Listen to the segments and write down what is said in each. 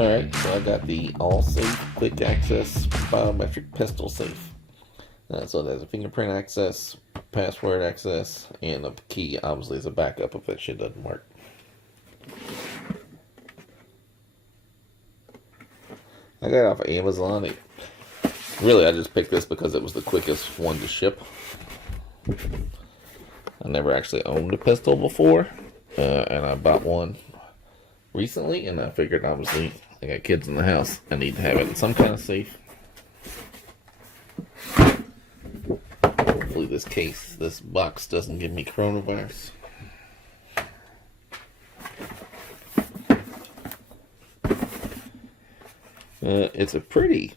Alright, so I got the all-safe quick access biometric pistol safe. So it has a fingerprint access, password access, and a key obviously as a backup if that shit doesn't work. I got it off of Amazon. I just picked this because it was the quickest one to ship. I never actually owned a pistol before, and I bought one recently, and I figured obviously I got kids in the house, I need to have it in some kind of safe. Hopefully this box doesn't give me coronavirus. It's a pretty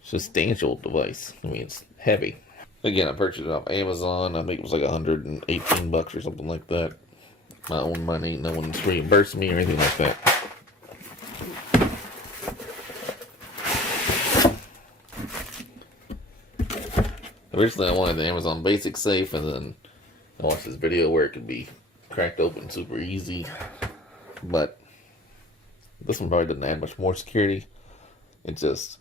substantial device. I mean, it's heavy. Again, I purchased it off Amazon. I think it was like $118 or something like that. My own money. No one's reimbursed me or anything like that. Originally, I wanted the Amazon Basic Safe, and then I watched this video where it could be cracked open super easy. But this one probably doesn't add much more security. It's just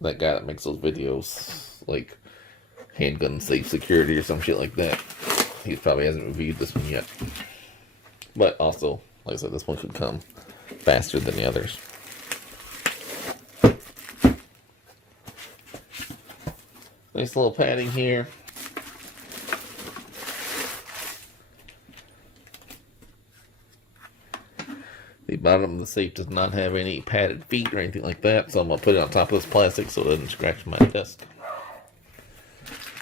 that guy that makes those videos, like handgun safe security or some shit like that. He probably hasn't reviewed this one yet. But also, like I said, this one could come faster than the others. Nice little padding here. The bottom of the safe does not have any padded feet or anything like that, so I'm going to put it on top of this plastic so it doesn't scratch my desk.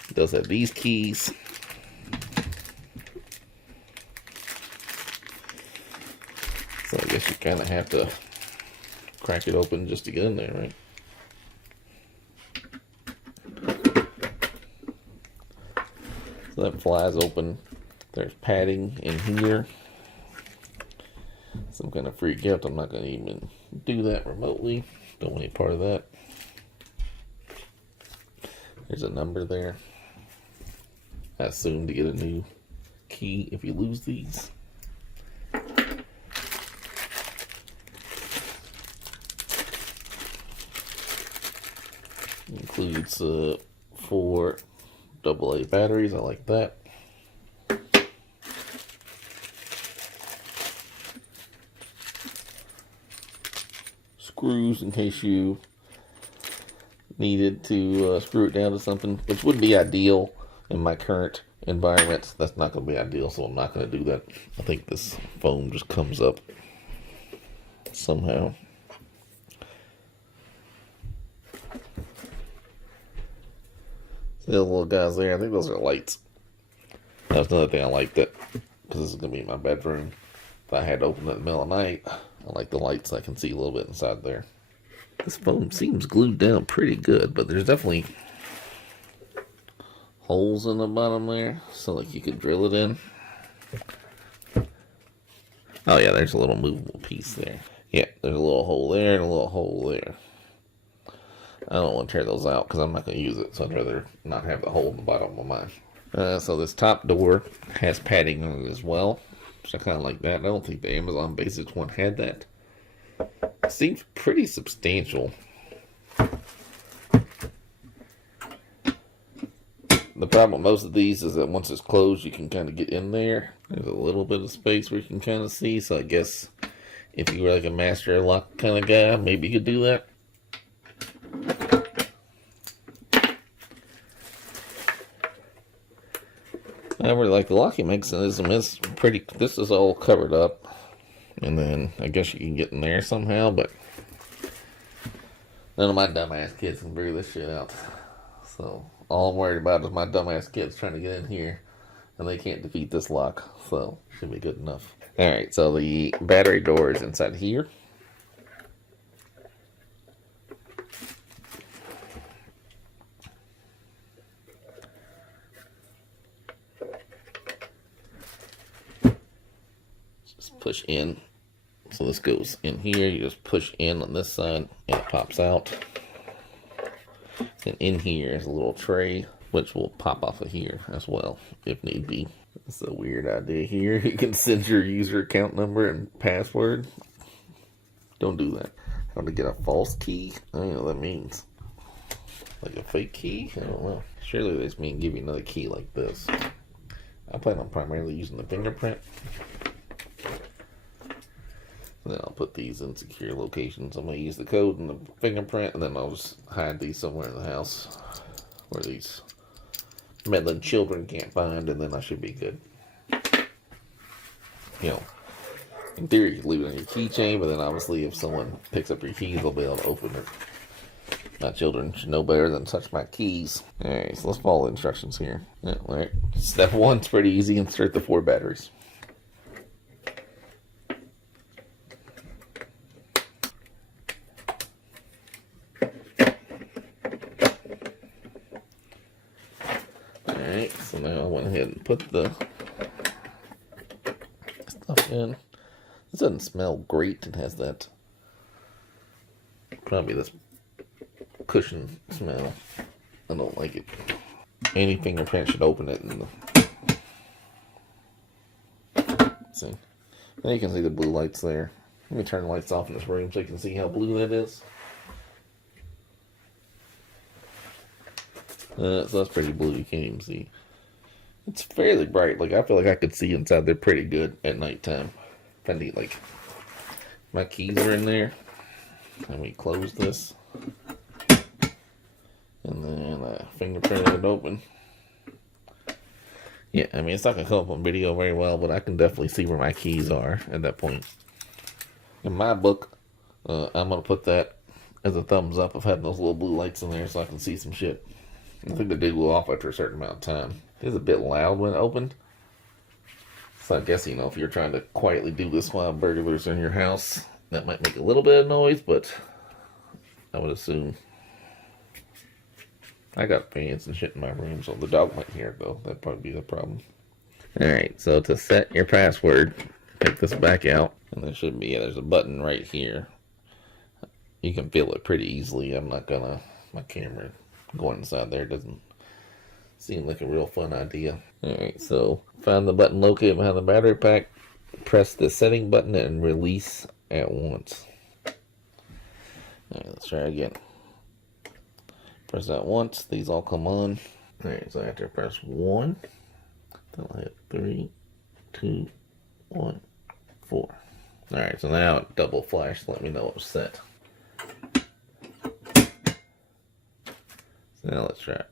It does have these keys. So I guess you kind of have to crack it open just to get in there, right? So that flies open. There's padding in here. Some kind of free gift. I'm not going to even do that remotely. Don't want any part of that. There's a number there. I assume to get a new key if you lose these. Includes 4 AA batteries. I like that. Screws in case you needed to screw it down to something, which would be ideal in my current environment. That's not going to be ideal, so I'm not going to do that. I think this foam just comes up somehow. The little guys there, I think those are lights. That's another thing I like, that because this is going to be in my bedroom. If I had to open it in the middle of the night, I like the lights. I can see a little bit inside there. This foam seems glued down pretty good, but there's definitely holes in the bottom there, so like you could drill it in. Oh yeah, there's a little movable piece there. Yeah, there's a little hole there and a little hole there. I don't want to tear those out because I'm not going to use it, so I'd rather not have the hole in the bottom of mine. So this top door has padding on it as well, which I kind of like that. I don't think the Amazon Basics one had that. It seems pretty substantial. The problem with most of these is that once it's closed, you can kind of get in there. There's a little bit of space where you can kind of see, so I guess if you were like a master lock kind of guy, maybe you could do that. I really like the locking mechanism. It's pretty. This is all covered up, and then I guess you can get in there somehow. But none of my dumbass kids can figure this shit out. So all I'm worried about is my dumbass kids trying to get in here, and they can't defeat this lock. So should be good enough. All right. So the battery door is inside here. Push in, so this goes in here. You just push in on this side and it pops out, and in here is a little tray which will pop off of here as well if need be. It's a weird idea here. You can send your user account number and password. Don't do that. How to get a false key? I don't know what that means. Like a fake key? I don't know. Surely they just mean give you another key like this. I plan on primarily using the fingerprint. And then I'll put these in secure locations. I'm going to use the code and the fingerprint, and then I'll just hide these somewhere in the house where these meddling children can't find, and then I should be good. You know, in theory, you can leave it on your keychain, but then obviously if someone picks up your keys, they'll be able to open it. My children should know better than to touch my keys. Alright, so let's follow the instructions here. Yeah, alright. Step 1's pretty easy. Insert the 4 batteries. Alright, so now I went ahead and put the stuff in. This doesn't smell great. It has that, probably this cushion smell. I don't like it. Any fingerprint should open it. And see, now you can see the blue lights there. Let me turn the lights off in this room so you can see how blue that is. So that's pretty blue. You can't even see. It's fairly bright. Like I feel like I could see inside there pretty good at nighttime. If I need, like, my keys are in there. Let me close this. And then fingerprint it open. Yeah, I mean, it's not going to come up on video very well, but I can definitely see where my keys are at that point. In my book, I'm going to put that as a thumbs up of having those little blue lights in there so I can see some shit. I think they do go off after a certain amount of time. It was a bit loud when it opened. So I guess, you know, if you're trying to quietly do this while burglars are in your house, that might make a little bit of noise, but I would assume. I got fans and shit in my room, so the dog might hear it, though. That'd probably be the problem. Alright, so to set your password, take this back out, and there should be, there's a button right here. You can feel it pretty easily. I'm not gonna, my camera going inside there doesn't seem like a real fun idea. Alright, so find the button located behind the battery pack, press the setting button, and release at once. Alright, let's try again. Press that once, these all come on. Alright, so I have to press 1. Then I'll hit 3, 2, 1, 4. Alright, so now it double flash to let me know it was set. So now let's try it.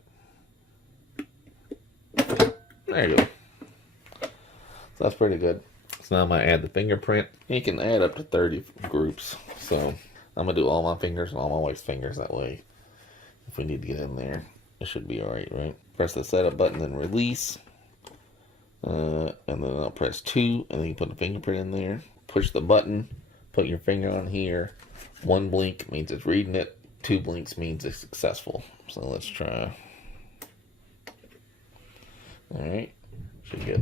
There you go. So that's pretty good. So now I'm going to add the fingerprint. You can add up to 30 groups. So I'm going to do all my fingers and all my wife's fingers that way. If we need to get in there, it should be alright, right? Press the setup button and release. And then I'll press 2, and then you put the fingerprint in there. Push the button, put your finger on here. 1 blink means it's reading it. 2 blinks means it's successful. So let's try. Alright. Should get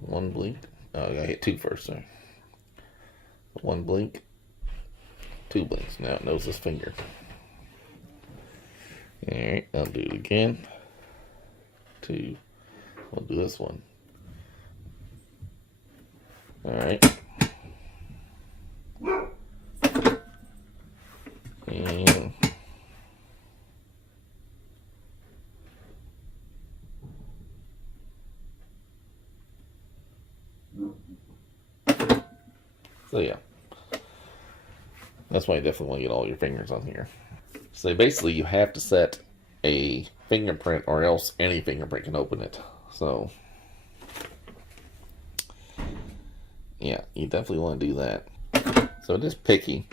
1 blink. Oh, I gotta hit 2 first, sorry. 1 blink. 2 blinks. Now it knows this finger. Alright, I'll do it again. 2. We'll do this one. Alright. And so yeah. That's why you definitely want to get all your fingers on here. So basically you have to set a fingerprint or else any fingerprint can open it. So yeah, you definitely want to do that. So it is picky.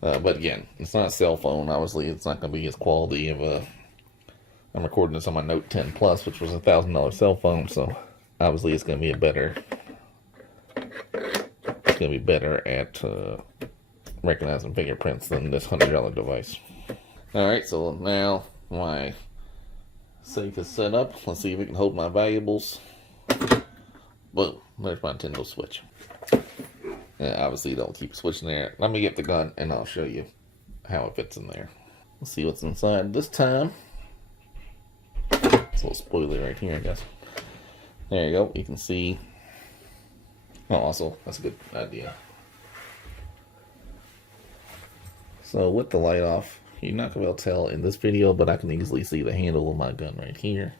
But again, it's not a cell phone. Obviously, it's not going to be as quality of a... I'm recording this on my Note 10 Plus, which was a $1,000 cell phone. So obviously it's going to be a better... It's going to be better at recognizing fingerprints than this $100 device. Alright, so now my safe is set up. Let's see if it can hold my valuables. Boom. There's my Nintendo Switch. Obviously, don't keep switching there. Let me get the gun, and I'll show you how it fits in there. Let's see what's inside this time. It's a little spoiler right here, I guess. There you go. You can see. Oh, also, that's a good idea. So with the light off, you're not going to be able to tell in this video, but I can easily see the handle of my gun right here.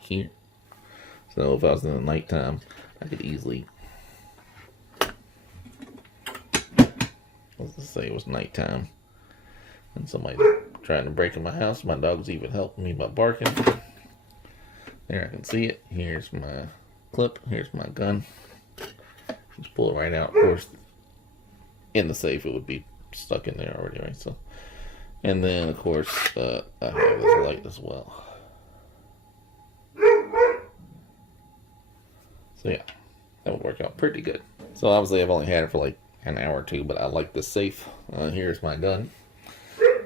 Here. So if I was in the nighttime, I could easily, let's just say it was nighttime, and somebody trying to break in my house. My dog's even helping me by barking. There, I can see it. Here's my clip. Here's my gun. Just pull it right out. Of course, in the safe, it would be stuck in there already, right? So, and then of course, I have this light as well. So yeah, that would work out pretty good. So obviously I've only had it for like an hour or two, but I like this safe. Here's my gun.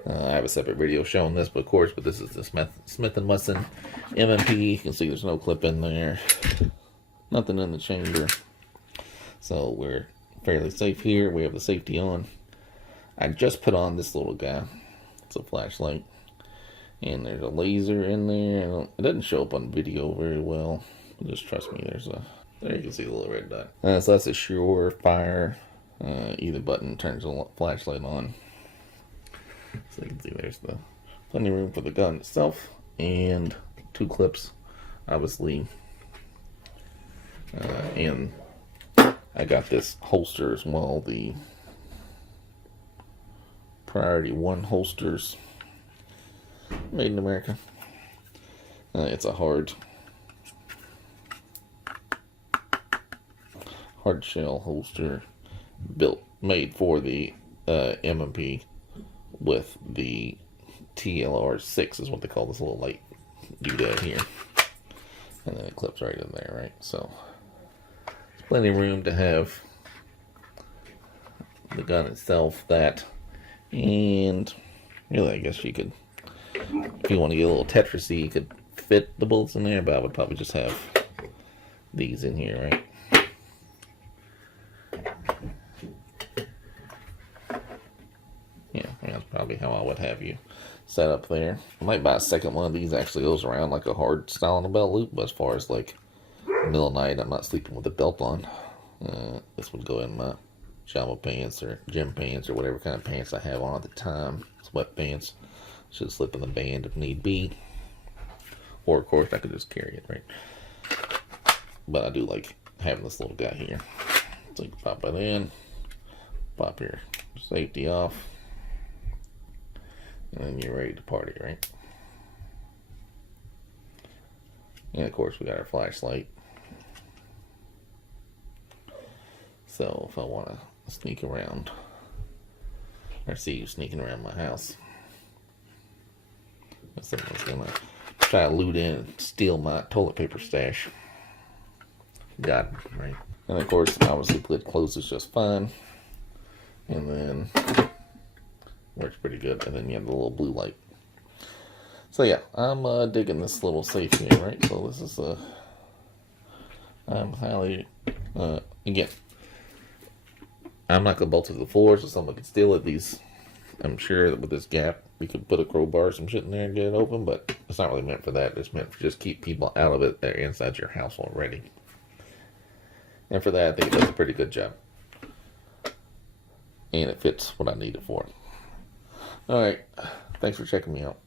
I have a separate video showing this, but of course, this is the Smith & Wesson M&P. You can see there's no clip in there. Nothing in the chamber. So we're fairly safe here. We have the safety on. I just put on this little guy. It's a flashlight. And there's a laser in there. It doesn't show up on video very well. Just trust me, there you can see the little red dot. So that's a surefire. Either button turns the flashlight on. So you can see there's plenty of room for the gun itself. And 2 clips, obviously. And I got this holster as well. The Priority 1 holsters. Made in America. It's a hard shell holster made for the M&P with the TLR6 is what they call this little light doodad here, and then it clips right in there, right? So there's plenty of room to have the gun itself, that, and really I guess you could, if you want to get a little Tetrisy, you could fit the bullets in there, but I would probably just have these in here, right? Yeah, that's probably how I would have you set up there. I might buy a second one of these. Actually goes around like a hard style on a belt loop, but as far as like middle of the night, I'm not sleeping with a belt on. This would go in my pajama pants or gym pants or whatever kind of pants I have on at the time. Sweatpants. Should slip in the band if need be. Or of course I could just carry it, right? But I do like having this little guy here. So you can pop it in, pop your safety off, and then you're ready to party, right? And of course we got our flashlight. So if I want to sneak around, or see you sneaking around my house, if someone's gonna try to loot in and steal my toilet paper stash, got it, right? And of course, obviously lid closes just fine. And then works pretty good. And then you have the little blue light. So yeah, I'm digging this little safe here, right? So this is I'm highly again, I'm not gonna bolt it to the floor so someone can steal it. I'm sure that with this gap we could put a crowbar or some shit in there and get it open, but it's not really meant for that. It's meant for just keep people out of it. They're inside your house already. And for that, I think it does a pretty good job. And it fits what I need it for. Alright, thanks for checking me out.